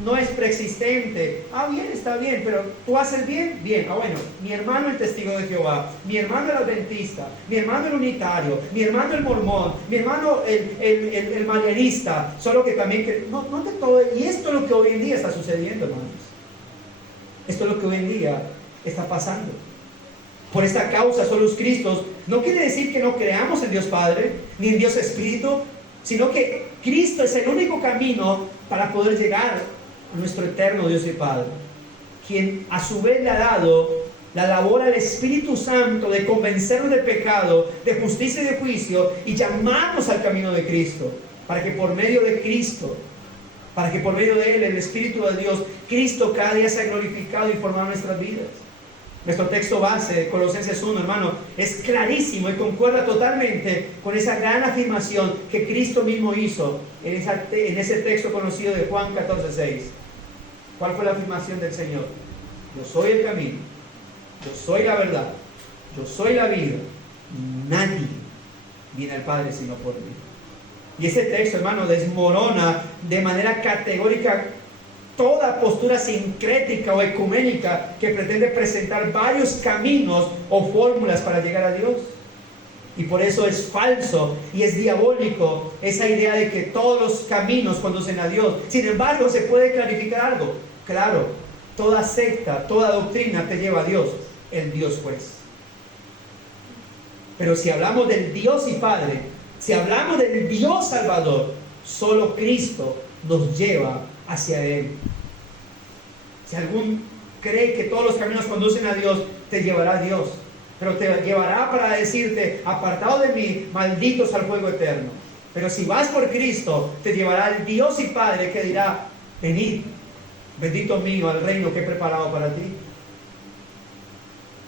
no es preexistente. Bien, está bien, pero tú haces bien, bien. Bueno, mi hermano el testigo de Jehová, mi hermano el adventista, mi hermano el unitario, mi hermano el mormón, mi hermano el marianista, solo que también no de todo. Y esto es lo que hoy en día está sucediendo, hermanos. Esto es lo que hoy en día está pasando. Por esta causa, solos Cristos no quiere decir que no creamos en Dios Padre, ni en Dios Espíritu, sino que Cristo es el único camino para poder llegar a nuestro eterno Dios y Padre, quien a su vez le ha dado la labor al Espíritu Santo de convencernos de pecado, de justicia y de juicio, y llamarnos al camino de Cristo, para que por medio de Cristo, para que por medio de Él, el Espíritu de Dios, Cristo cada día sea glorificado y formado en nuestras vidas. Nuestro texto base, Colosenses 1, hermano, es clarísimo y concuerda totalmente con esa gran afirmación que Cristo mismo hizo en ese texto conocido de Juan 14:6. ¿Cuál fue la afirmación del Señor? Yo soy el camino, yo soy la verdad, yo soy la vida. Nadie viene al Padre sino por mí. Y ese texto, hermano, desmorona de manera categórica toda postura sincrética o ecuménica que pretende presentar varios caminos o fórmulas para llegar a Dios. Y por eso es falso y es diabólico esa idea de que todos los caminos conducen a Dios. Sin embargo, se puede clarificar algo. Claro, toda secta, toda doctrina te lleva a Dios, el Dios juez. Pero si hablamos del Dios y Padre, si hablamos del Dios Salvador, solo Cristo nos lleva hacia Él. Si algún cree que todos los caminos conducen a Dios, te llevará a Dios, pero te llevará para decirte: apartado de mí, malditos al fuego eterno. Pero si vas por Cristo, te llevará al Dios y Padre que dirá: venid, bendito mío, al reino que he preparado para ti.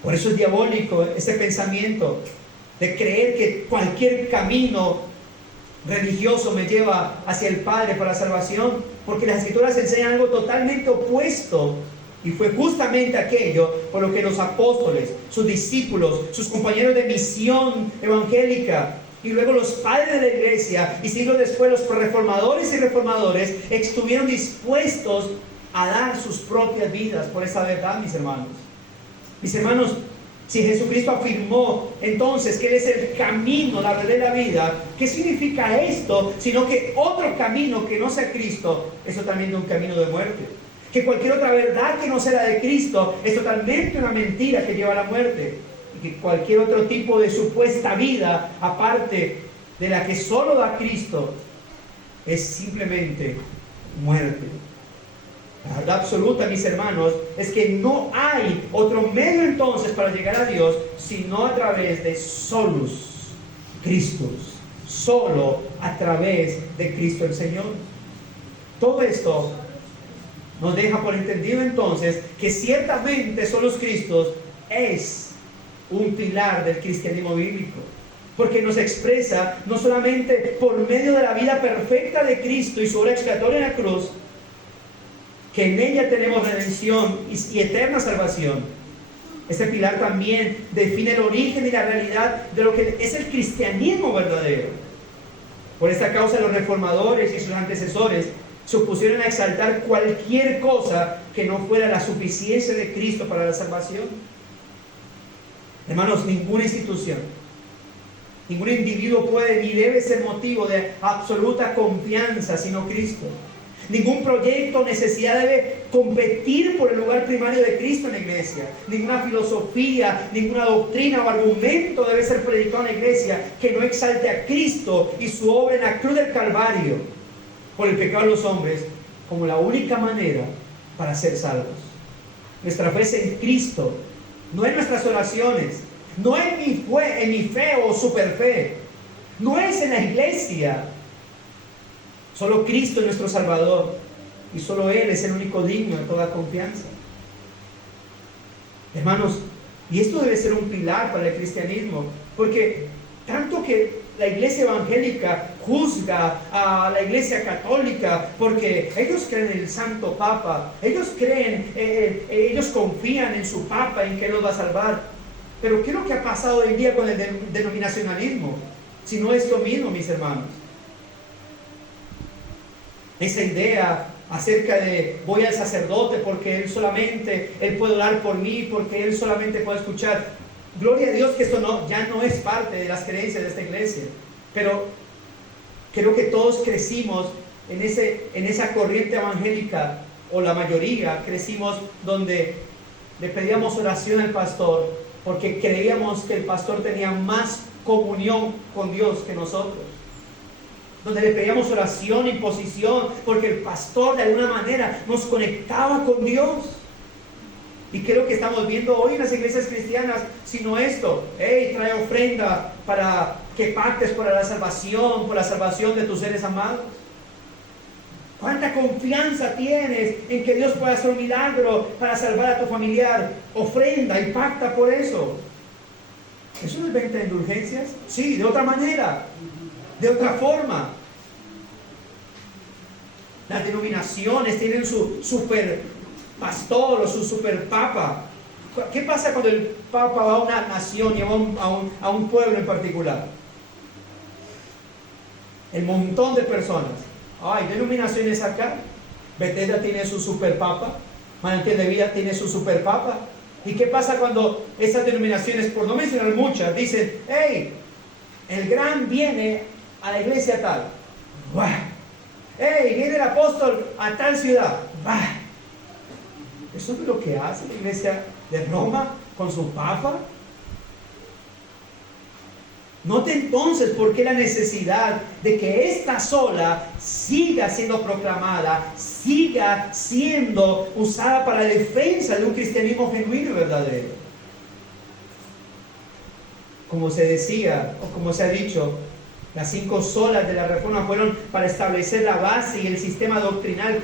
Por eso es diabólico ese pensamiento de creer que cualquier camino religioso me lleva hacia el Padre para la salvación, porque las Escrituras enseñan algo totalmente opuesto, y fue justamente aquello por lo que los apóstoles, sus discípulos, sus compañeros de misión evangélica, y luego los padres de la iglesia, y siglos después los reformadores y reformadores, estuvieron dispuestos a dar sus propias vidas por esa verdad, mis hermanos. Mis hermanos, si Jesucristo afirmó entonces que Él es el camino, la verdad y la vida, ¿qué significa esto? Sino que otro camino que no sea Cristo es totalmente un camino de muerte. Que cualquier otra verdad que no sea la de Cristo es totalmente una mentira que lleva a la muerte. Y que cualquier otro tipo de supuesta vida, aparte de la que solo da Cristo, es simplemente muerte. La verdad absoluta, mis hermanos, es que no hay otro medio entonces para llegar a Dios, sino a través de solus Christus, solo a través de Cristo el Señor. Todo esto nos deja por entendido entonces que ciertamente solo Cristo es un pilar del cristianismo bíblico, porque nos expresa no solamente por medio de la vida perfecta de Cristo y su obra expiatoria en la cruz, que en ella tenemos redención y eterna salvación. Este pilar también define el origen y la realidad de lo que es el cristianismo verdadero. Por esta causa los reformadores y sus antecesores se opusieron a exaltar cualquier cosa que no fuera la suficiencia de Cristo para la salvación. Hermanos, ninguna institución, ningún individuo puede ni debe ser motivo de absoluta confianza sino Cristo. Ningún proyecto o necesidad debe competir por el lugar primario de Cristo en la iglesia. Ninguna filosofía, ninguna doctrina o argumento debe ser predicado en la iglesia que no exalte a Cristo y su obra en la cruz del Calvario por el pecado de los hombres como la única manera para ser salvos. Nuestra fe es en Cristo, no en nuestras oraciones, no en mi fe o superfe, no es en la iglesia. Solo Cristo es nuestro Salvador y solo Él es el único digno de toda confianza. Hermanos, y esto debe ser un pilar para el cristianismo, porque tanto que la iglesia evangélica juzga a la iglesia católica porque ellos creen en el Santo Papa, ellos confían en su Papa, en que los va a salvar. Pero ¿qué es lo que ha pasado hoy en día con el denominacionalismo? Si no es lo mismo, mis hermanos. Esa idea acerca de voy al sacerdote porque él puede orar por mí, porque él solamente puede escuchar. Gloria a Dios que esto ya no es parte de las creencias de esta iglesia, pero creo que todos crecimos en esa corriente evangélica, o la mayoría crecimos donde le pedíamos oración al pastor porque creíamos que el pastor tenía más comunión con Dios que nosotros, donde le pedíamos oración, imposición, porque el pastor de alguna manera nos conectaba con Dios. Y creo que estamos viendo hoy en las iglesias cristianas, sino esto: hey, trae ofrenda para que pactes por la salvación de tus seres amados. ¿Cuánta confianza tienes en que Dios pueda hacer un milagro para salvar a tu familiar? Ofrenda y pacta por eso. ¿Eso no es venta de indulgencias? Sí, de otra manera, de otra forma. Las denominaciones tienen su super pastor o su super papa. ¿Qué pasa cuando el papa va a una nación y a un pueblo en particular? El montón de personas. Hay denominaciones acá. Bethesda tiene su super papa. Manantial de Vida tiene su super papa. ¿Y qué pasa cuando esas denominaciones, por no mencionar muchas, dicen: hey, el gran viene a la iglesia tal? ¡Bah! Hey, viene el apóstol a tal ciudad. ¡Bah! ¿Eso es lo que hace la iglesia de Roma con su papa? Note entonces por qué la necesidad de que esta sola siga siendo proclamada, siga siendo usada para la defensa de un cristianismo genuino y verdadero. Como se decía, o como se ha dicho, las 5 solas de la Reforma fueron para establecer la base y el sistema doctrinal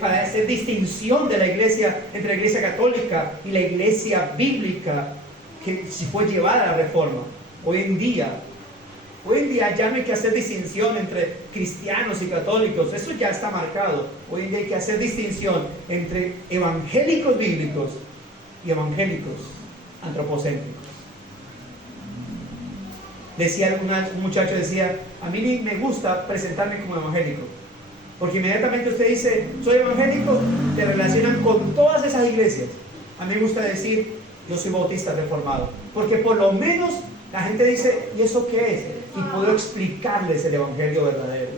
para hacer distinción de la iglesia entre la iglesia católica y la iglesia bíblica, que si fue llevada a la Reforma. Hoy en día ya no hay que hacer distinción entre cristianos y católicos, eso ya está marcado. Hoy en día hay que hacer distinción entre evangélicos bíblicos y evangélicos antropocéntricos. Un muchacho decía: a mí ni me gusta presentarme como evangélico, porque inmediatamente usted dice soy evangélico, te relacionan con todas esas iglesias. A mí me gusta decir yo soy bautista reformado, porque por lo menos la gente dice: ¿y eso qué es? Y puedo explicarles el evangelio verdadero.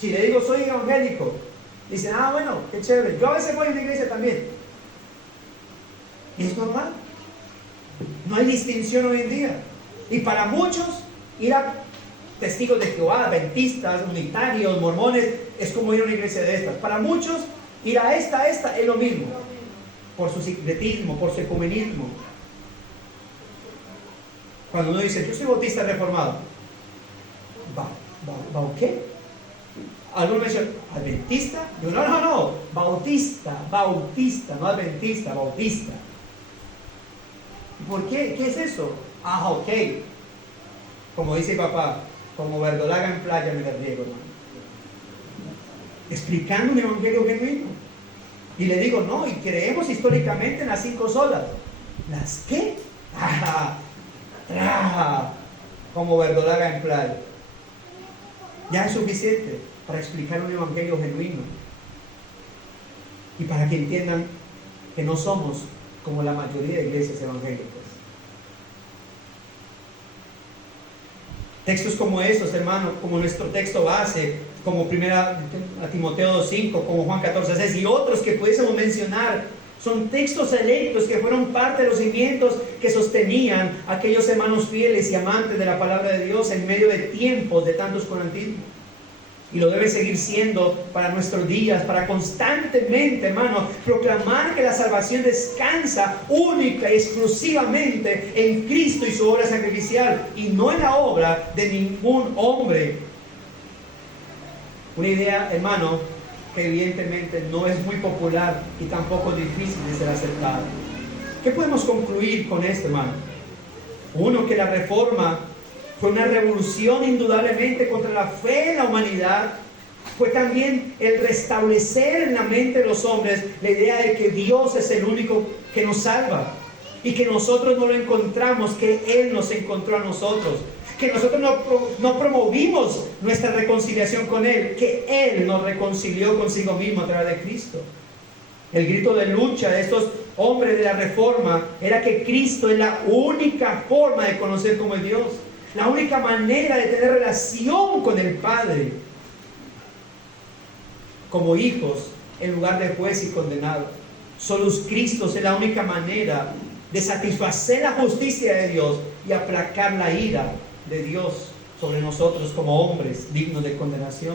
Si le digo soy evangélico, dicen: ah, bueno, qué chévere, yo a veces voy a una iglesia también. Y es normal, no hay distinción hoy en día. Y para muchos, ir a testigos de Jehová, adventistas, unitarios, mormones, es como ir a una iglesia de estas. Para muchos, ir a esta es lo mismo, por su secretismo, por su ecumenismo. Cuando uno dice, yo soy bautista reformado, ¿qué? Algunos me dicen, ¿adventista? Digo, no, bautista, no adventista, bautista. ¿Por qué? ¿Qué es eso? Ok. Como dice papá, como verdolaga en playa me la riego, hermano. Explicando un evangelio genuino. Y le digo, no, y creemos históricamente en las 5 solas. ¿Las qué? Como verdolaga en playa. Ya es suficiente para explicar un evangelio genuino. Y para que entiendan que no somos como la mayoría de iglesias evangélicas. Textos como estos, hermanos, como nuestro texto base, como 1 Timoteo 2:5, como Juan 14:6 y otros que pudiésemos mencionar, son textos electos que fueron parte de los cimientos que sostenían a aquellos hermanos fieles y amantes de la palabra de Dios en medio de tiempos de tanto oscurantismo. Y lo debe seguir siendo para nuestros días, para constantemente, hermano, proclamar que la salvación descansa única y exclusivamente en Cristo y su obra sacrificial, y no en la obra de ningún hombre. Una idea, hermano, que evidentemente no es muy popular y tampoco difícil de ser aceptada. ¿Qué podemos concluir con esto, hermano? Uno, que la reforma fue una revolución indudablemente contra la fe en la humanidad. Fue también el restablecer en la mente de los hombres la idea de que Dios es el único que nos salva y que nosotros no lo encontramos, que Él nos encontró a nosotros, que nosotros no promovimos nuestra reconciliación con Él, que Él nos reconcilió consigo mismo a través de Cristo. El grito de lucha de estos hombres de la reforma era que Cristo es la única forma de conocer cómo es Dios, la única manera de tener relación con el Padre como hijos en lugar de juez y condenado. Solo Cristo es la única manera de satisfacer la justicia de Dios y aplacar la ira de Dios sobre nosotros como hombres dignos de condenación.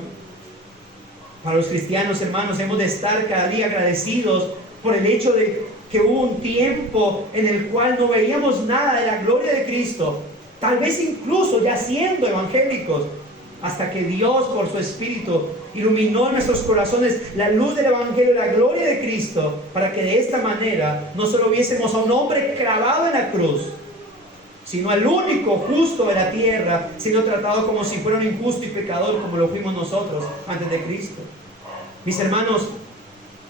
Para los cristianos, hermanos, hemos de estar cada día agradecidos por el hecho de que hubo un tiempo en el cual no veíamos nada de la gloria de Cristo, tal vez incluso ya siendo evangélicos, hasta que Dios por su Espíritu iluminó en nuestros corazones la luz del Evangelio, la gloria de Cristo, para que de esta manera no solo viésemos a un hombre clavado en la cruz, sino al único justo de la tierra, siendo tratado como si fuera un injusto y pecador, como lo fuimos nosotros antes de Cristo. Mis hermanos,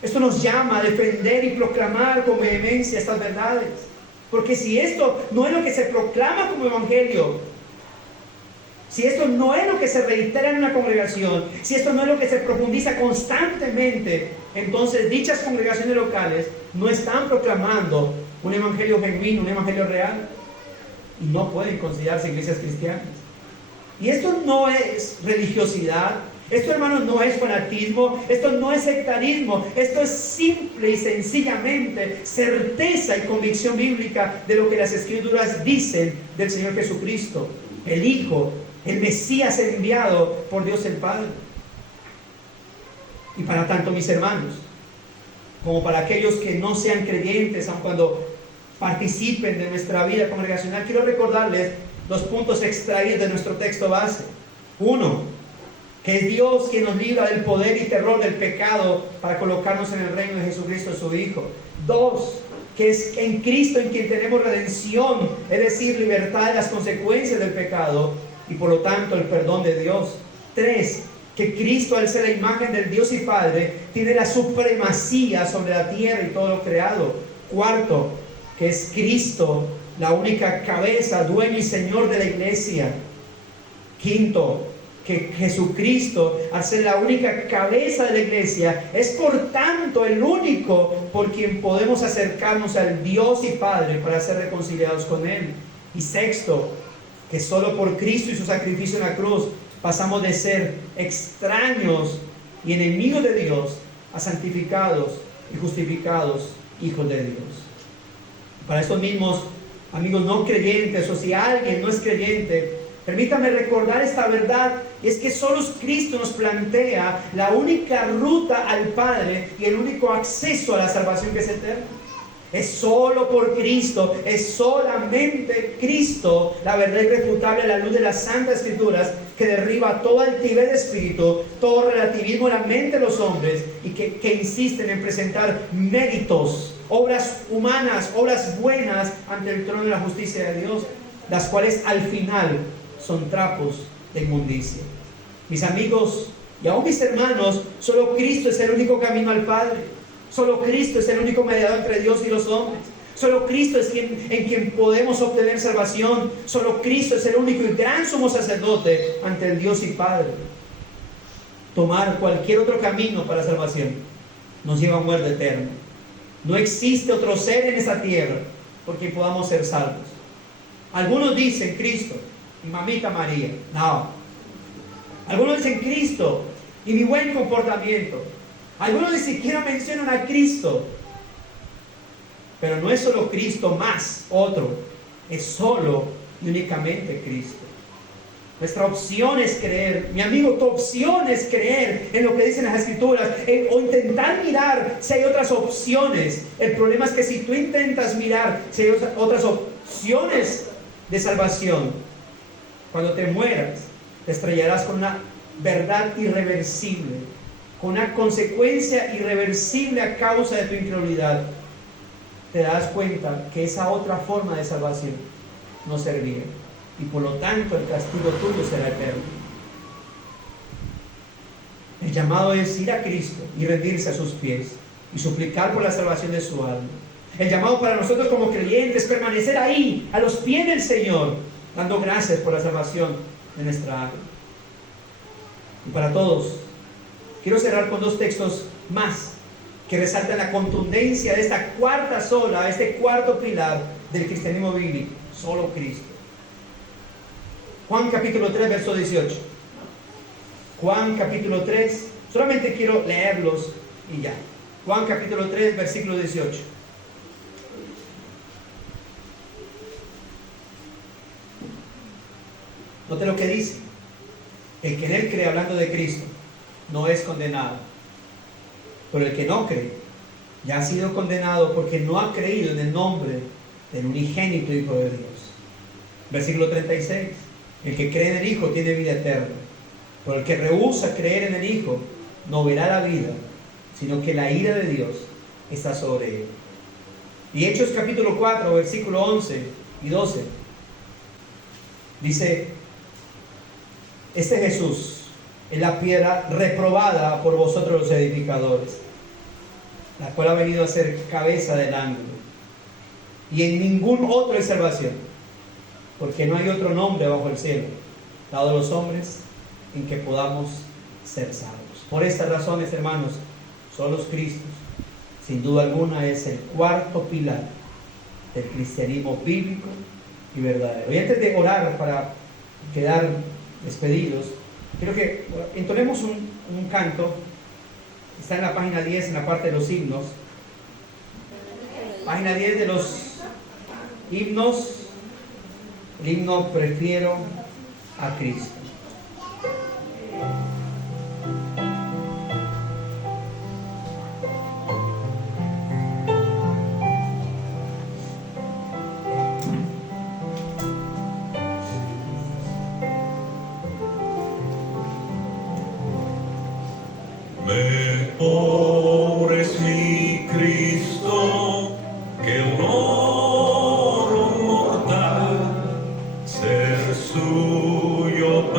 esto nos llama a defender y proclamar con vehemencia estas verdades, porque si esto no es lo que se proclama como evangelio, si esto no es lo que se reitera en una congregación, si esto no es lo que se profundiza constantemente, entonces dichas congregaciones locales no están proclamando un evangelio genuino, un evangelio real, y no pueden considerarse iglesias cristianas. Y esto no es religiosidad, esto, hermanos, no es fanatismo, esto no es sectarismo, esto es simple y sencillamente certeza y convicción bíblica de lo que las Escrituras dicen del Señor Jesucristo, el Hijo, el Mesías enviado por Dios el Padre. Y para tanto, mis hermanos, como para aquellos que no sean creyentes, aun cuando participen de nuestra vida congregacional, quiero recordarles los puntos extraídos de nuestro texto base. 1, que es Dios quien nos libra del poder y terror del pecado para colocarnos en el reino de Jesucristo, su Hijo. 2, que es en Cristo en quien tenemos redención, es decir, libertad de las consecuencias del pecado y por lo tanto el perdón de Dios. 3, que Cristo, al ser la imagen del Dios y Padre, tiene la supremacía sobre la tierra y todo lo creado. 4, que es Cristo la única cabeza, dueño y señor de la iglesia. 5, que Jesucristo, al ser la única cabeza de la iglesia, es por tanto el único por quien podemos acercarnos al Dios y Padre para ser reconciliados con Él. Y 6, que solo por Cristo y su sacrificio en la cruz pasamos de ser extraños y enemigos de Dios a santificados y justificados hijos de Dios. Para estos mismos amigos no creyentes, o si alguien no es creyente, permítame recordar esta verdad, y es que solo Cristo nos plantea la única ruta al Padre y el único acceso a la salvación que es eterna. Es solo por Cristo, es solamente Cristo, la verdad irrefutable a la luz de las Santas Escrituras, que derriba toda altivez de espíritu, todo relativismo de la mente de los hombres, y que insisten en presentar méritos, obras humanas, obras buenas ante el trono de la justicia de Dios, las cuales al final son trapos de inmundicia. Mis amigos y aún mis hermanos, solo Cristo es el único camino al Padre. Solo Cristo es el único mediador entre Dios y los hombres. Solo Cristo es en quien podemos obtener salvación. Solo Cristo es el único y gran sumo sacerdote ante el Dios y Padre. Tomar cualquier otro camino para la salvación nos lleva a muerte eterna. No existe otro ser en esta tierra por quien podamos ser salvos. Algunos dicen Cristo y mamita María. No. Algunos dicen Cristo y mi buen comportamiento. Algunos ni siquiera mencionan a Cristo. Pero no es solo Cristo más otro. Es solo y únicamente Cristo. Nuestra opción es creer. Mi amigo, tu opción es creer en lo que dicen las Escrituras, o intentar mirar si hay otras opciones. El problema es que si tú intentas mirar si hay otras opciones de salvación, cuando te mueras, te estrellarás con una verdad irreversible, con una consecuencia irreversible a causa de tu incredulidad. Te das cuenta que esa otra forma de salvación no servía, y por lo tanto el castigo tuyo será eterno. El llamado es ir a Cristo y rendirse a sus pies y suplicar por la salvación de su alma. El llamado para nosotros como creyentes es permanecer ahí, a los pies del Señor, dando gracias por la salvación de nuestra alma. Y para todos, quiero cerrar con dos textos más que resaltan la contundencia de esta cuarta sola, este cuarto pilar del cristianismo bíblico: solo Cristo. Juan capítulo 3, verso 18. Juan capítulo 3, solamente quiero leerlos y ya. Juan capítulo 3, versículo 18. Note lo que dice: el que en él cree, hablando de Cristo, no es condenado, pero el que no cree ya ha sido condenado porque no ha creído en el nombre del unigénito Hijo de Dios. Versículo 36: el que cree en el Hijo tiene vida eterna, pero el que rehúsa creer en el Hijo no verá la vida, sino que la ira de Dios está sobre él. Y Hechos capítulo 4, versículo 11 y 12 dice: este Jesús es la piedra reprobada por vosotros los edificadores, la cual ha venido a ser cabeza del ángulo, y en ningún otro hay salvación, porque no hay otro nombre bajo el cielo dado a los hombres en que podamos ser salvos. Por estas razones, hermanos, solo Cristo, sin duda alguna, es el cuarto pilar del cristianismo bíblico y verdadero. Y antes de orar para quedar despedidos, quiero que entonemos un canto. Está en la página 10, en la parte de los himnos. Página 10 de los himnos. El himno Prefiero a Cristo. Mejor es mi Cristo que un oro mortal, ser suyo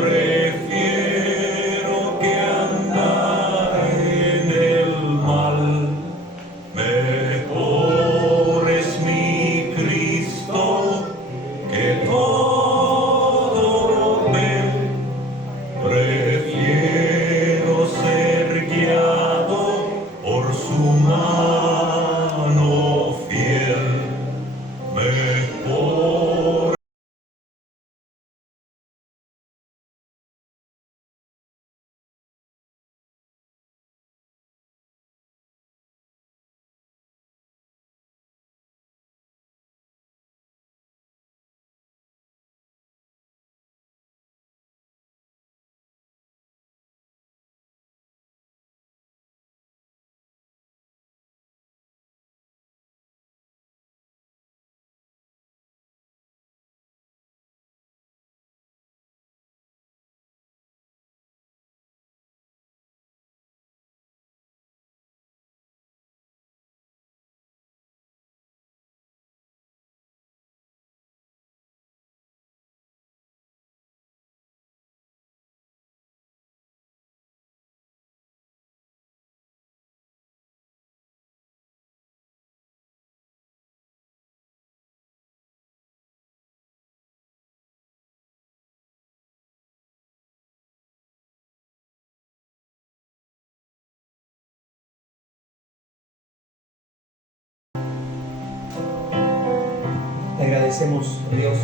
agradecemos, Dios,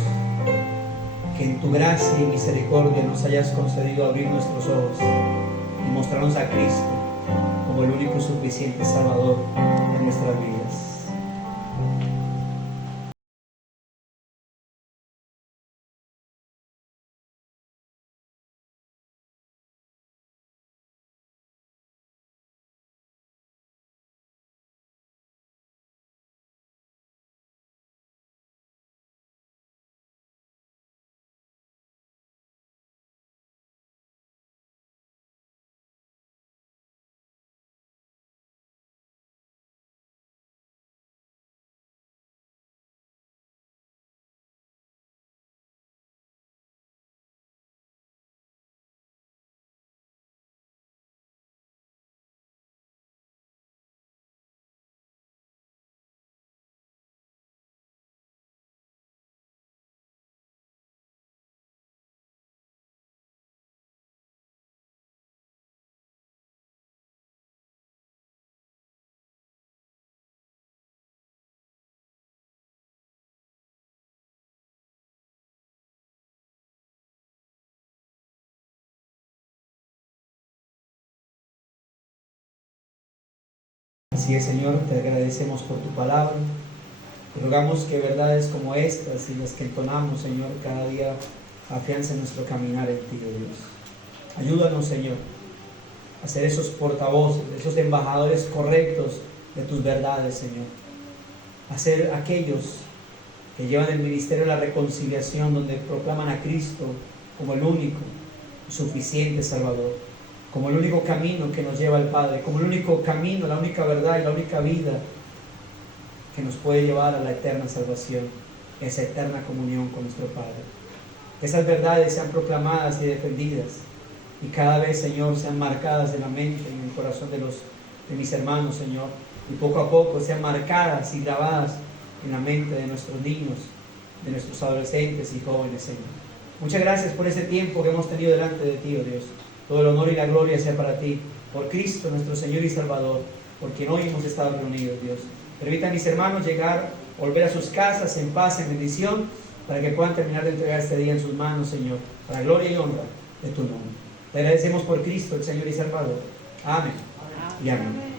que en tu gracia y misericordia nos hayas concedido abrir nuestros ojos y mostrarnos a Cristo como el único y suficiente Salvador de nuestras vidas. Así es, Señor, te agradecemos por tu palabra. Te rogamos que verdades como estas y las que entonamos, Señor, cada día afiancen nuestro caminar en ti, oh Dios. Ayúdanos, Señor, a ser esos portavoces, esos embajadores correctos de tus verdades, Señor. A ser aquellos que llevan el ministerio de la reconciliación, donde proclaman a Cristo como el único y suficiente Salvador, como el único camino que nos lleva al Padre, como el único camino, la única verdad y la única vida que nos puede llevar a la eterna salvación, esa eterna comunión con nuestro Padre. Esas verdades sean proclamadas y defendidas, y cada vez, Señor, sean marcadas en la mente y en el corazón de mis hermanos, Señor, y poco a poco sean marcadas y grabadas en la mente de nuestros niños, de nuestros adolescentes y jóvenes, Señor. Muchas gracias por ese tiempo que hemos tenido delante de ti, oh Dios. Todo el honor y la gloria sea para ti, por Cristo nuestro Señor y Salvador, por quien hoy hemos estado reunidos, Dios. Permita a mis hermanos volver a sus casas en paz, en bendición, para que puedan terminar de entregar este día en sus manos, Señor, para gloria y honra de tu nombre. Te agradecemos por Cristo, el Señor y Salvador. Amén y amén.